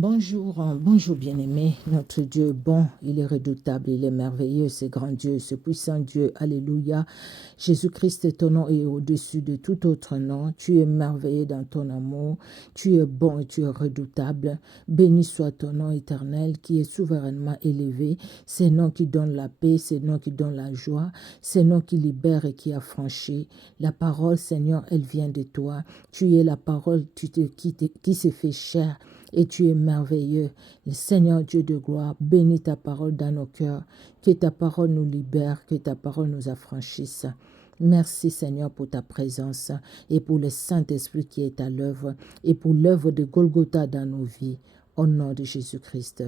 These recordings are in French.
Bonjour bien-aimé, notre Dieu est bon, il est redoutable, il est merveilleux, c'est grand Dieu, ce puissant Dieu, alléluia. Jésus-Christ, ton nom est au-dessus de tout autre nom, tu es merveilleux dans ton amour, tu es bon et tu es redoutable. Béni soit ton nom éternel qui est souverainement élevé, c'est nom qui donne la paix, c'est nom qui donne la joie, c'est nom qui libère et qui affranchit. La parole, Seigneur, elle vient de toi, tu es la parole qui s'est fait chair. Et tu es merveilleux. Le Seigneur Dieu de gloire, bénis ta parole dans nos cœurs. Que ta parole nous libère, que ta parole nous affranchisse. Merci Seigneur pour ta présence et pour le Saint-Esprit qui est à l'œuvre et pour l'œuvre de Golgotha dans nos vies. Au nom de Jésus-Christ.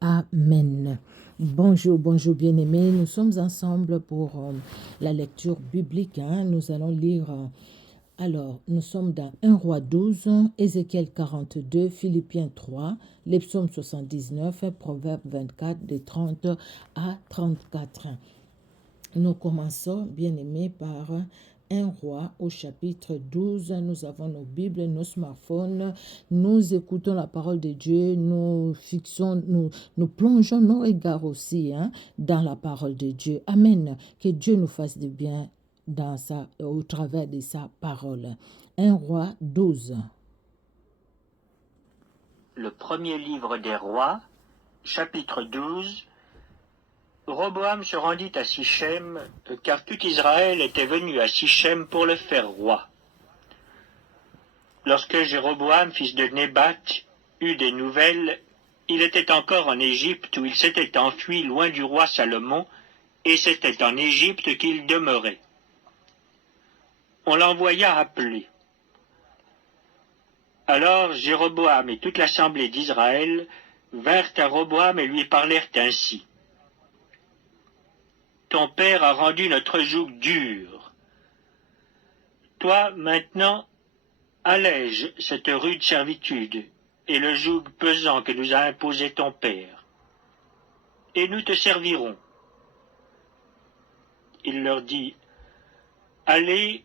Amen. Bonjour bien-aimés. Nous sommes ensemble pour la lecture biblique. Nous allons lire... Alors, nous sommes dans 1 Roi 12, Ézéchiel 42, Philippiens 3, les psaumes 79, Proverbes 24, de 30 à 34. Nous commençons, bien-aimés, par 1 Roi au chapitre 12. Nous avons nos Bibles, nos smartphones, nous écoutons la parole de Dieu, nous plongeons nos regards aussi dans la parole de Dieu. Amen. Que Dieu nous fasse du bien au travers de sa parole. 1 Roi 12. Le premier livre des rois, chapitre 12. Roboam se rendit à Sichem, car tout Israël était venu à Sichem pour le faire roi. Lorsque Jéroboam, fils de Nébat, eut des nouvelles, il était encore en Égypte où il s'était enfui loin du roi Salomon, et c'était en Égypte qu'il demeurait. On l'envoya appeler. Alors Jéroboam et toute l'assemblée d'Israël vinrent à Roboam et lui parlèrent ainsi. Ton père a rendu notre joug dur. Toi, maintenant, allège cette rude servitude et le joug pesant que nous a imposé ton père, et nous te servirons. Il leur dit, allez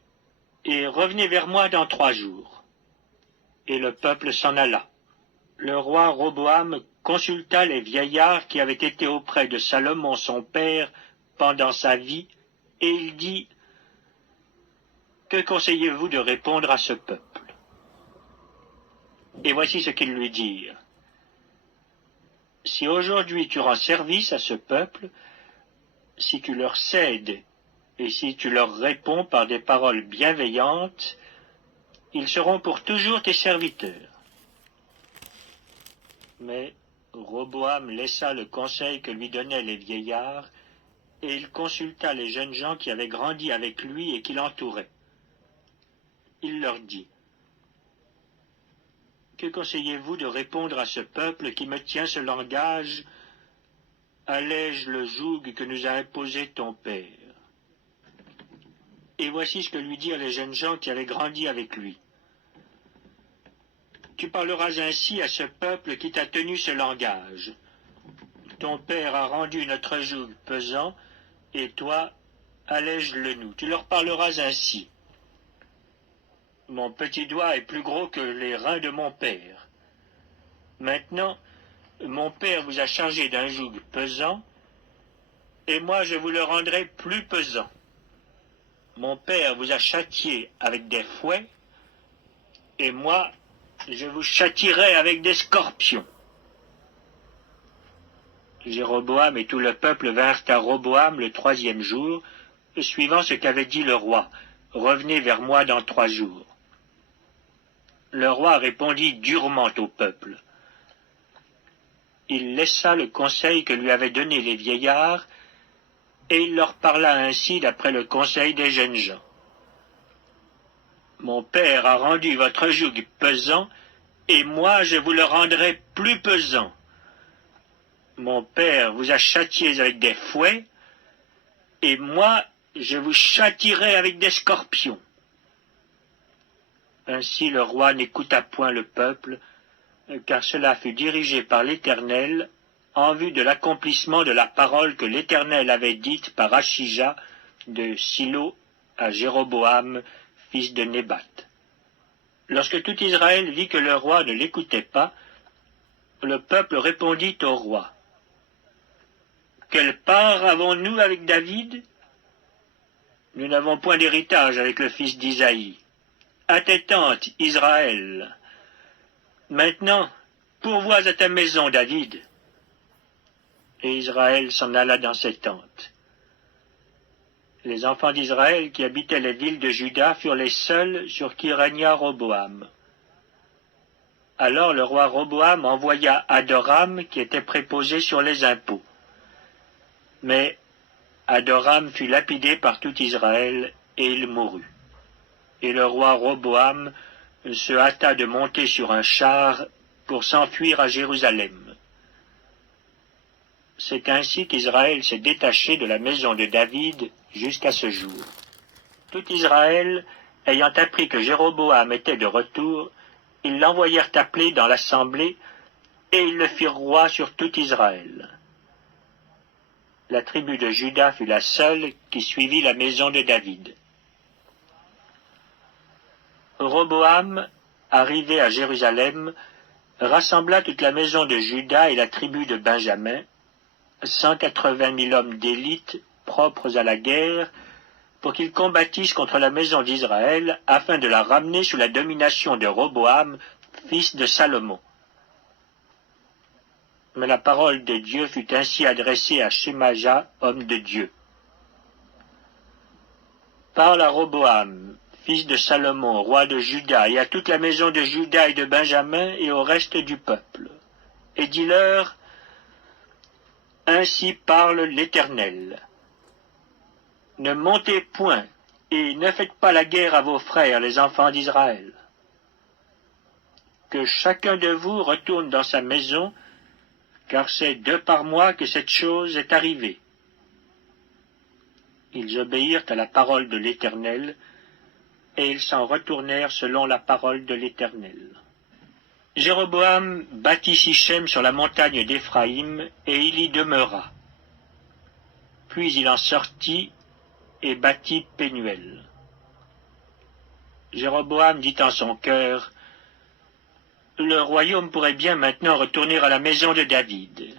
et revenez vers moi dans 3 jours. Et le peuple s'en alla. Le roi Roboam consulta les vieillards qui avaient été auprès de Salomon son père pendant sa vie, et il dit, que conseillez-vous de répondre à ce peuple? Et voici ce qu'ils lui dirent. Si aujourd'hui tu rends service à ce peuple, si tu leur cèdes et si tu leur réponds par des paroles bienveillantes, ils seront pour toujours tes serviteurs. Mais Roboam laissa le conseil que lui donnaient les vieillards, et il consulta les jeunes gens qui avaient grandi avec lui et qui l'entouraient. Il leur dit, que conseillez-vous de répondre à ce peuple qui me tient ce langage? Allège le joug que nous a imposé ton père. Et voici ce que lui dirent les jeunes gens qui avaient grandi avec lui. Tu parleras ainsi à ce peuple qui t'a tenu ce langage. Ton père a rendu notre joug pesant, et toi, allège-le nous. Tu leur parleras ainsi. Mon petit doigt est plus gros que les reins de mon père. Maintenant, mon père vous a chargé d'un joug pesant, et moi je vous le rendrai plus pesant. Mon père vous a châtié avec des fouets, et moi je vous châtierai avec des scorpions. Jéroboam et tout le peuple vinrent à Roboam le 3e jour, suivant ce qu'avait dit le roi. Revenez vers moi dans 3 jours. Le roi répondit durement au peuple. Il laissa le conseil que lui avaient donné les vieillards, et il leur parla ainsi d'après le conseil des jeunes gens. Mon père a rendu votre joug pesant, et moi je vous le rendrai plus pesant. Mon père vous a châtiés avec des fouets, et moi je vous châtierai avec des scorpions. Ainsi le roi n'écouta point le peuple, car cela fut dirigé par l'Éternel, en vue de l'accomplissement de la parole que l'Éternel avait dite par Achija de Silo à Jéroboam, fils de Nébat. Lorsque tout Israël vit que le roi ne l'écoutait pas, le peuple répondit au roi, « Quelle part avons-nous avec David? Nous n'avons point d'héritage avec le fils d'Isaïe. À tes tentes, Israël. Maintenant, pourvois à ta maison, David. » Et Israël s'en alla dans ses tentes. Les enfants d'Israël qui habitaient les villes de Juda furent les seuls sur qui régna Roboam. Alors le roi Roboam envoya Adoram qui était préposé sur les impôts. Mais Adoram fut lapidé par tout Israël et il mourut. Et le roi Roboam se hâta de monter sur un char pour s'enfuir à Jérusalem. C'est ainsi qu'Israël s'est détaché de la maison de David jusqu'à ce jour. Tout Israël, ayant appris que Jéroboam était de retour, ils l'envoyèrent appeler dans l'assemblée et ils le firent roi sur tout Israël. La tribu de Juda fut la seule qui suivit la maison de David. Roboam, arrivé à Jérusalem, rassembla toute la maison de Juda et la tribu de Benjamin, 180 000 hommes d'élite propres à la guerre, pour qu'ils combattissent contre la maison d'Israël, afin de la ramener sous la domination de Roboam, fils de Salomon. Mais la parole de Dieu fut ainsi adressée à Shemaja, homme de Dieu. Parle à Roboam, fils de Salomon, roi de Juda, et à toute la maison de Juda et de Benjamin, et au reste du peuple. Et dis-leur, ainsi parle l'Éternel. Ne montez point, et ne faites pas la guerre à vos frères, les enfants d'Israël. Que chacun de vous retourne dans sa maison, car c'est de par moi que cette chose est arrivée. Ils obéirent à la parole de l'Éternel, et ils s'en retournèrent selon la parole de l'Éternel. Jéroboam bâtit Sichem sur la montagne d'Éphraïm, et il y demeura. Puis il en sortit et bâtit Pénuel. Jéroboam dit en son cœur, « Le royaume pourrait bien maintenant retourner à la maison de David.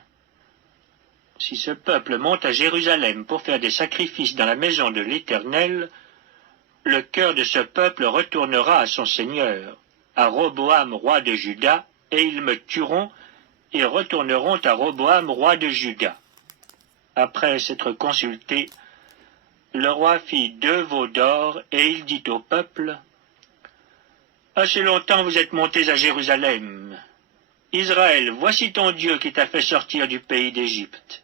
Si ce peuple monte à Jérusalem pour faire des sacrifices dans la maison de l'Éternel, le cœur de ce peuple retournera à son Seigneur, à Roboam, roi de Juda, et ils me tueront et retourneront à Roboam, roi de Juda. » Après s'être consulté, le roi fit 2 veaux d'or, et il dit au peuple, « Assez longtemps vous êtes montés à Jérusalem. Israël, voici ton Dieu qui t'a fait sortir du pays d'Égypte. »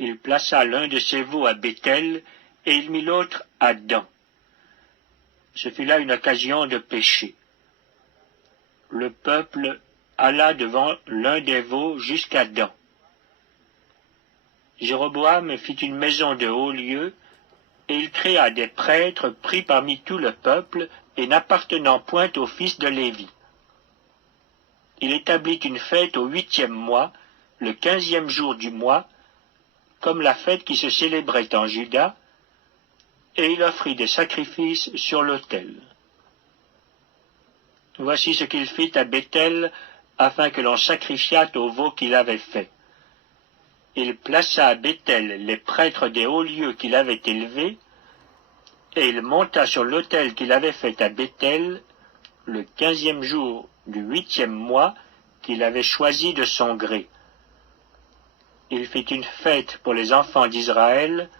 Il plaça l'un de ses veaux à Béthel, et il mit l'autre à Dan. Ce fut là une occasion de péché. Le peuple alla devant l'un des veaux jusqu'à Dan. Jéroboam fit une maison de haut lieu, et il créa des prêtres pris parmi tout le peuple et n'appartenant point aux fils de Lévi. Il établit une fête au 8e mois, le 15e jour du mois, comme la fête qui se célébrait en Juda, et il offrit des sacrifices sur l'autel. Voici ce qu'il fit à Béthel, afin que l'on sacrifiât au veau qu'il avait fait. Il plaça à Béthel les prêtres des hauts lieux qu'il avait élevés, et il monta sur l'autel qu'il avait fait à Béthel, le 15e jour du 8e mois qu'il avait choisi de son gré. Il fit une fête pour les enfants d'Israël,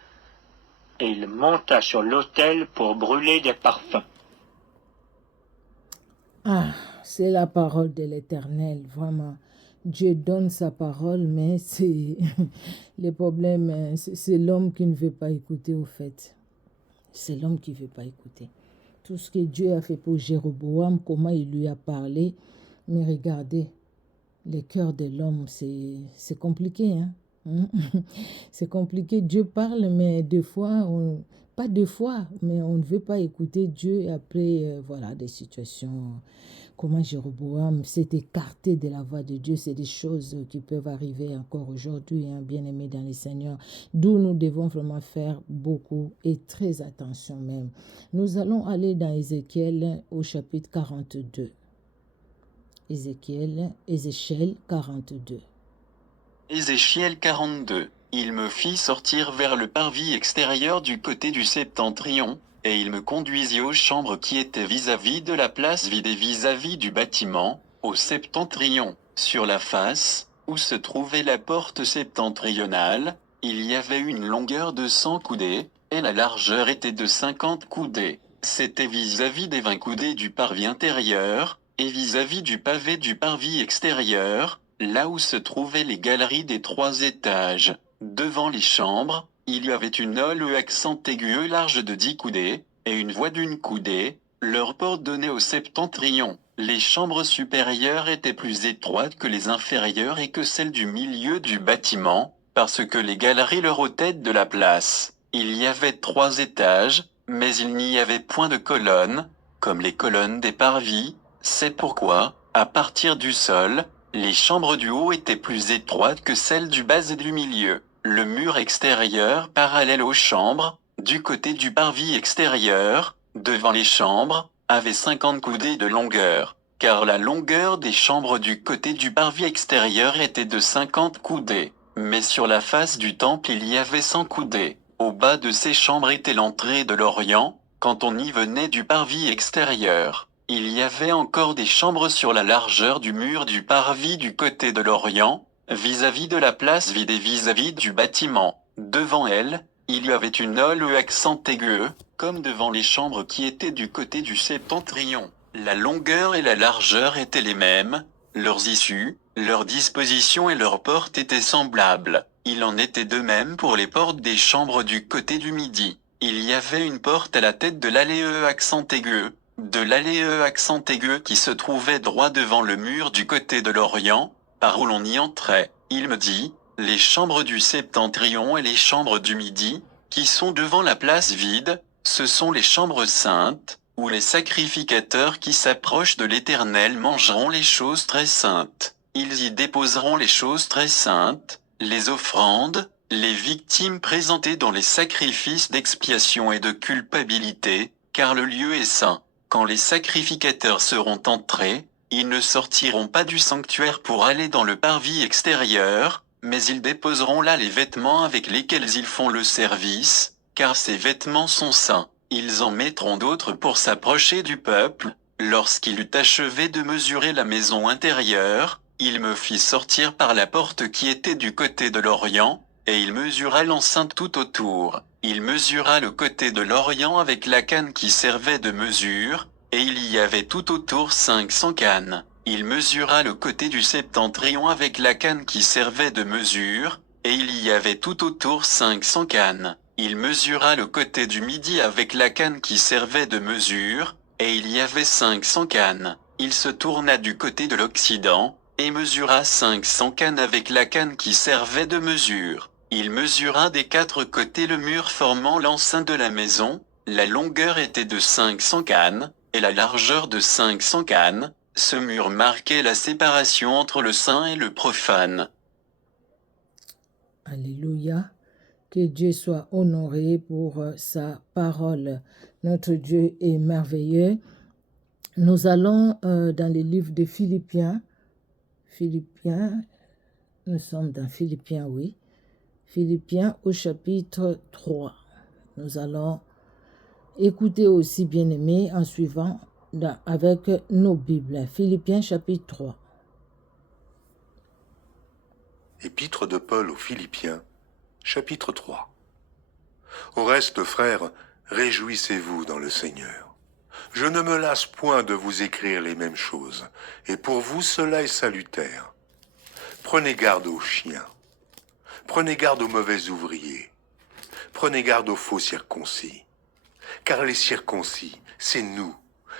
et il monta sur l'autel pour brûler des parfums. Ah, c'est la parole de l'Éternel, vraiment. Dieu donne sa parole, mais c'est le problème, c'est l'homme qui ne veut pas écouter au fait. C'est l'homme qui ne veut pas écouter. Tout ce que Dieu a fait pour Jéroboam, comment il lui a parlé, mais regardez, le cœur de l'homme, c'est compliqué, hein? C'est compliqué. Dieu parle, mais des fois, pas deux fois, mais on ne veut pas écouter Dieu. Et après, voilà, des situations. Comment Jéroboam s'est écarté de la voix de Dieu, c'est des choses qui peuvent arriver encore aujourd'hui, hein, bien-aimés dans les Seigneurs, d'où nous devons vraiment faire beaucoup et très attention même. Nous allons aller dans Ézéchiel au chapitre 42. Ézéchiel 42. Ézéchiel 42. Il me fit sortir vers le parvis extérieur du côté du septentrion, et il me conduisit aux chambres qui étaient vis-à-vis de la place vide et vis-à-vis du bâtiment, au septentrion. Sur la face, où se trouvait la porte septentrionale, il y avait une longueur de 100 coudées, et la largeur était de 50 coudées. C'était vis-à-vis des 20 coudées du parvis intérieur, et vis-à-vis du pavé du parvis extérieur, là où se trouvaient les galeries des 3 étages. Devant les chambres, il y avait une aule à accent aigu large de 10 coudées, et une voie d'1 coudée. Leur porte donnait au septentrion. Les chambres supérieures étaient plus étroites que les inférieures et que celles du milieu du bâtiment, parce que les galeries leur ôtaient de la place. Il y avait 3 étages, mais il n'y avait point de colonnes, comme les colonnes des parvis. C'est pourquoi, à partir du sol, les chambres du haut étaient plus étroites que celles du bas et du milieu. Le mur extérieur parallèle aux chambres, du côté du parvis extérieur, devant les chambres, avait 50 coudées de longueur, car la longueur des chambres du côté du parvis extérieur était de 50 coudées. Mais sur la face du temple il y avait 100 coudées. Au bas de ces chambres était l'entrée de l'Orient, quand on y venait du parvis extérieur. Il y avait encore des chambres sur la largeur du mur du parvis du côté de l'Orient, vis-à-vis de la place vide et vis-à-vis du bâtiment. Devant elle, il y avait une aule à accent aigu, comme devant les chambres qui étaient du côté du septentrion. La longueur et la largeur étaient les mêmes, leurs issues, leur disposition et leurs portes étaient semblables. Il en était de même pour les portes des chambres du côté du midi. Il y avait une porte à la tête de l'allée accent aigu, qui se trouvait droit devant le mur du côté de l'Orient, par où l'on y entrait. Il me dit, les chambres du septentrion et les chambres du midi, qui sont devant la place vide, ce sont les chambres saintes, où les sacrificateurs qui s'approchent de l'Éternel mangeront les choses très saintes. Ils y déposeront les choses très saintes, les offrandes, les victimes présentées dans les sacrifices d'expiation et de culpabilité, car le lieu est saint. Quand les sacrificateurs seront entrés, ils ne sortiront pas du sanctuaire pour aller dans le parvis extérieur, mais ils déposeront là les vêtements avec lesquels ils font le service, car ces vêtements sont saints. Ils en mettront d'autres pour s'approcher du peuple. Lorsqu'il eut achevé de mesurer la maison intérieure, il me fit sortir par la porte qui était du côté de l'Orient, et il mesura l'enceinte tout autour. Il mesura le côté de l'Orient avec la canne qui servait de mesure, et il y avait tout autour 500 cannes. Il mesura le côté du septentrion avec la canne qui servait de mesure, et il y avait tout autour 500 cannes. Il mesura le côté du midi avec la canne qui servait de mesure, et il y avait 500 cannes. Il se tourna du côté de l'Occident, et mesura 500 cannes avec la canne qui servait de mesure. Il mesura des 4 côtés le mur formant l'enceinte de la maison, la longueur était de 500 cannes, et la largeur de 500 cannes. Ce mur marquait la séparation entre le saint et le profane. Alléluia. Que Dieu soit honoré pour sa parole. Notre Dieu est merveilleux. Nous allons dans le livre de Philippiens. Nous sommes dans Philippiens, oui. Philippiens au chapitre 3. Nous allons écouter aussi, bien-aimés, en suivant avec nos Bibles. Philippiens chapitre 3. Épître de Paul aux Philippiens, chapitre 3. Au reste, frères, réjouissez-vous dans le Seigneur. Je ne me lasse point de vous écrire les mêmes choses, et pour vous cela est salutaire. Prenez garde aux chiens. Prenez garde aux mauvais ouvriers. Prenez garde aux faux circoncis. Car les circoncis, c'est nous,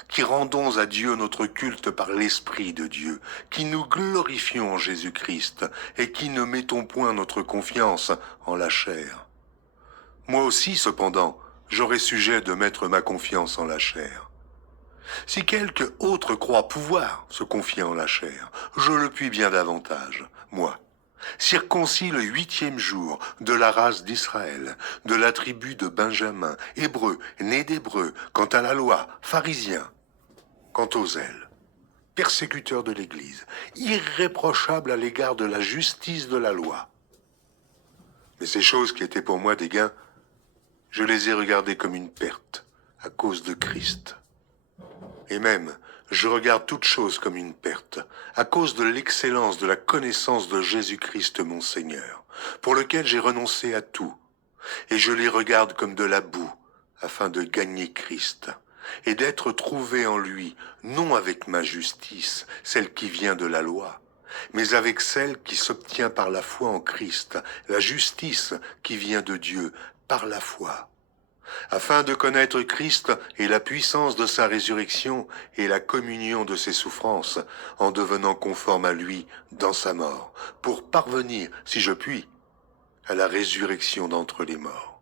qui rendons à Dieu notre culte par l'Esprit de Dieu, qui nous glorifions en Jésus-Christ, et qui ne mettons point notre confiance en la chair. Moi aussi, cependant, j'aurai sujet de mettre ma confiance en la chair. Si quelque autre croit pouvoir se confier en la chair, je le puis bien davantage, moi, circoncis le 8e jour, de la race d'Israël, de la tribu de Benjamin, hébreu, né d'hébreu, quant à la loi, pharisien, quant au zèle, persécuteur de l'Église, irréprochable à l'égard de la justice de la loi. Mais ces choses qui étaient pour moi des gains, je les ai regardées comme une perte à cause de Christ. Et même, je regarde toutes choses comme une perte à cause de l'excellence de la connaissance de Jésus-Christ mon Seigneur, pour lequel j'ai renoncé à tout, et je les regarde comme de la boue, afin de gagner Christ, et d'être trouvé en lui, non avec ma justice, celle qui vient de la loi, mais avec celle qui s'obtient par la foi en Christ, la justice qui vient de Dieu par la foi, afin de connaître Christ et la puissance de sa résurrection et la communion de ses souffrances, en devenant conforme à lui dans sa mort, pour parvenir, si je puis, à la résurrection d'entre les morts.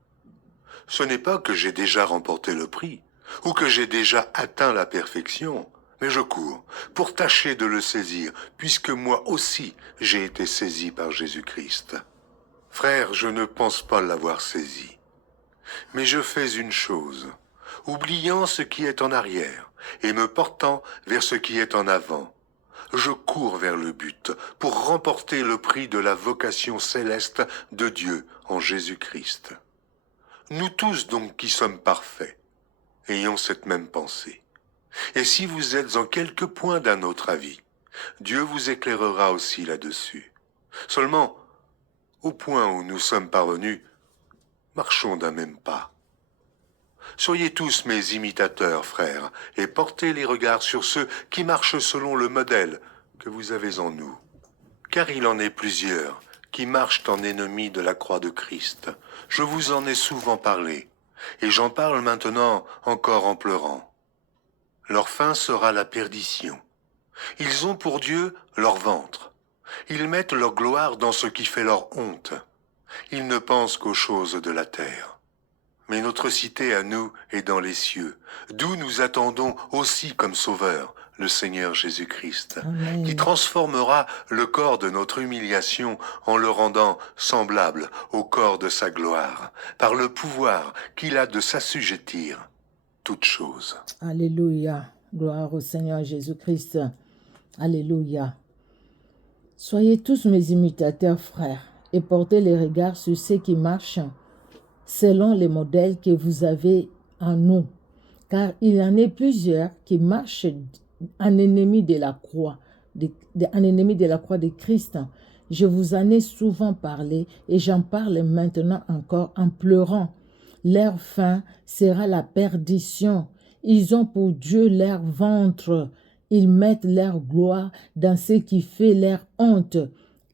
Ce n'est pas que j'ai déjà remporté le prix, ou que j'ai déjà atteint la perfection, mais je cours pour tâcher de le saisir, puisque moi aussi j'ai été saisi par Jésus-Christ. Frère, je ne pense pas l'avoir saisi, mais je fais une chose, oubliant ce qui est en arrière, et me portant vers ce qui est en avant. Je cours vers le but, pour remporter le prix de la vocation céleste de Dieu en Jésus-Christ. Nous tous donc qui sommes parfaits, ayons cette même pensée. Et si vous êtes en quelque point d'un autre avis, Dieu vous éclairera aussi là-dessus. Seulement, au point où nous sommes parvenus, marchons d'un même pas. Soyez tous mes imitateurs, frères, et portez les regards sur ceux qui marchent selon le modèle que vous avez en nous. Car il en est plusieurs qui marchent en ennemis de la croix de Christ. Je vous en ai souvent parlé, et j'en parle maintenant encore en pleurant. Leur fin sera la perdition. Ils ont pour Dieu leur ventre. Ils mettent leur gloire dans ce qui fait leur honte. Ils ne pensent qu'aux choses de la terre. Mais notre cité à nous est dans les cieux, d'où nous attendons aussi comme sauveur le Seigneur Jésus-Christ, Amen. qui transformera le corps de notre humiliation en le rendant semblable au corps de sa gloire, par le pouvoir qu'il a de s'assujettir toutes choses. Alléluia. Gloire au Seigneur Jésus-Christ. Alléluia. Soyez tous mes imitateurs, frères, et portez les regards sur ceux qui marchent selon les modèles que vous avez en nous. Car il y en a plusieurs qui marchent en ennemi de la croix, en ennemi de la croix de Christ. Je vous en ai souvent parlé et j'en parle maintenant encore en pleurant. Leur fin sera la perdition. Ils ont pour Dieu leur ventre. Ils mettent leur gloire dans ce qui fait leur honte.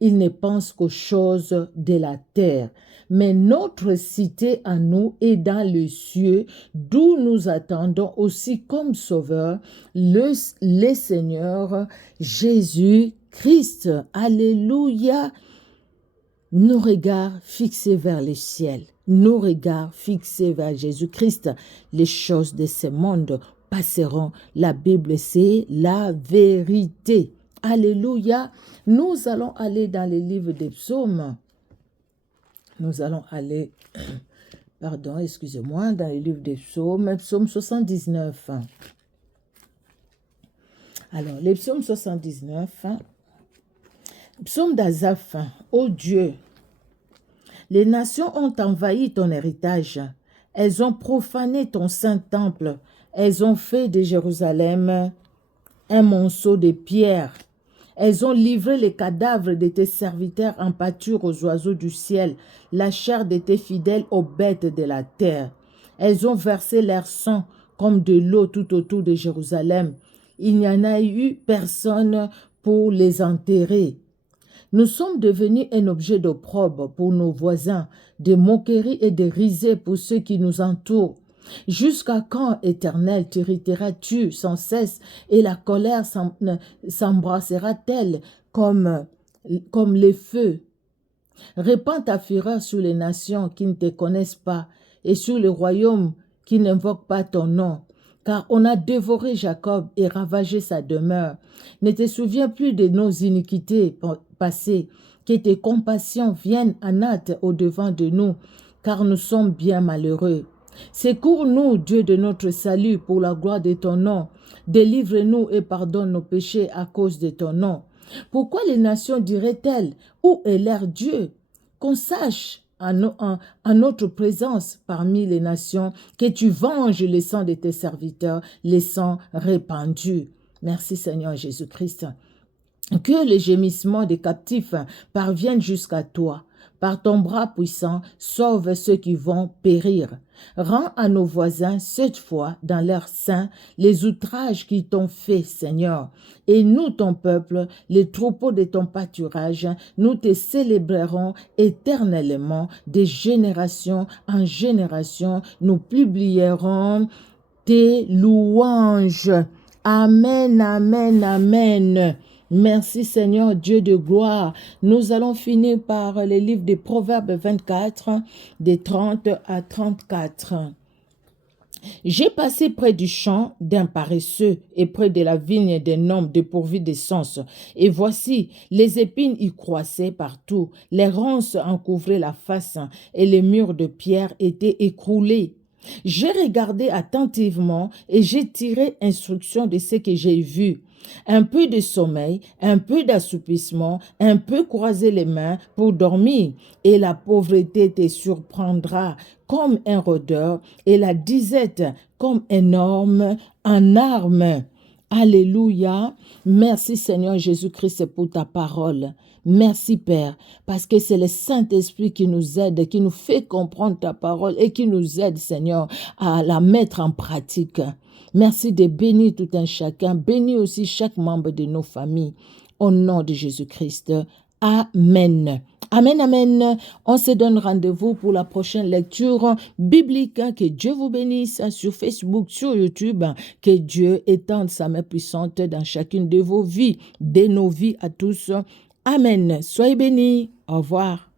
Ils ne pensent qu'aux choses de la terre. Mais notre cité à nous est dans les cieux, d'où nous attendons aussi comme sauveur le Seigneur Jésus-Christ. Alléluia. Nos regards fixés vers le ciel, nos regards fixés vers Jésus-Christ. Les choses de ce monde passeront. La Bible, c'est la vérité. Alléluia. Nous allons aller dans les livres des psaumes. Nous allons aller, dans les livres des psaumes, psaume 79. Alors, les psaumes 79, psaume d'Asaph. Ô Dieu, les nations ont envahi ton héritage. Elles ont profané ton saint temple. Elles ont fait de Jérusalem un monceau de pierres. Elles ont livré les cadavres de tes serviteurs en pâture aux oiseaux du ciel, la chair de tes fidèles aux bêtes de la terre. Elles ont versé leur sang comme de l'eau tout autour de Jérusalem. Il n'y en a eu personne pour les enterrer. Nous sommes devenus un objet d'opprobre pour nos voisins, de moquerie et de risée pour ceux qui nous entourent. Jusqu'à quand, Éternel, t'irriteras-tu sans cesse et la colère s'embrassera-t-elle comme les feux? Répands ta fureur sur les nations qui ne te connaissent pas et sur les royaumes qui n'invoquent pas ton nom. Car on a dévoré Jacob et ravagé sa demeure. Ne te souviens plus de nos iniquités passées, que tes compassions viennent en hâte au-devant de nous, car nous sommes bien malheureux. Secours-nous, Dieu de notre salut, pour la gloire de ton nom. Délivre-nous et pardonne nos péchés à cause de ton nom. Pourquoi les nations diraient-elles, où est leur Dieu? Qu'on sache en notre présence parmi les nations que tu venges le sang de tes serviteurs, les sangs répandus. Merci Seigneur Jésus-Christ. Que les gémissements des captifs parviennent jusqu'à toi. Par ton bras puissant, sauve ceux qui vont périr. Rends à nos voisins, cette fois, dans leur sein, les outrages qu'ils t'ont faits, Seigneur. Et nous, ton peuple, les troupeaux de ton pâturage, nous te célébrerons éternellement, de génération en génération. Nous publierons tes louanges. Amen, amen, amen. Merci Seigneur Dieu de gloire. Nous allons finir par le livre des Proverbes 24, des 30 à 34. J'ai passé près du champ d'un paresseux et près de la vigne d'un homme dépourvu de sens. Et voici, les épines y croissaient partout, les ronces en couvraient la face et les murs de pierre étaient écroulés. J'ai regardé attentivement et j'ai tiré instruction de ce que j'ai vu. Un peu de sommeil, un peu d'assoupissement, un peu croiser les mains pour dormir, et la pauvreté te surprendra comme un rôdeur, et la disette comme un homme en armes. Alléluia. Merci Seigneur Jésus-Christ pour ta parole. Merci Père, parce que c'est le Saint-Esprit qui nous aide, qui nous fait comprendre ta parole et qui nous aide Seigneur à la mettre en pratique. Merci de bénir tout un chacun, bénis aussi chaque membre de nos familles. Au nom de Jésus-Christ. Amen. Amen, amen. On se donne rendez-vous pour la prochaine lecture biblique. Que Dieu vous bénisse sur Facebook, sur YouTube. Que Dieu étende sa main puissante dans chacune de vos vies, de nos vies à tous. Amen. Soyez bénis. Au revoir.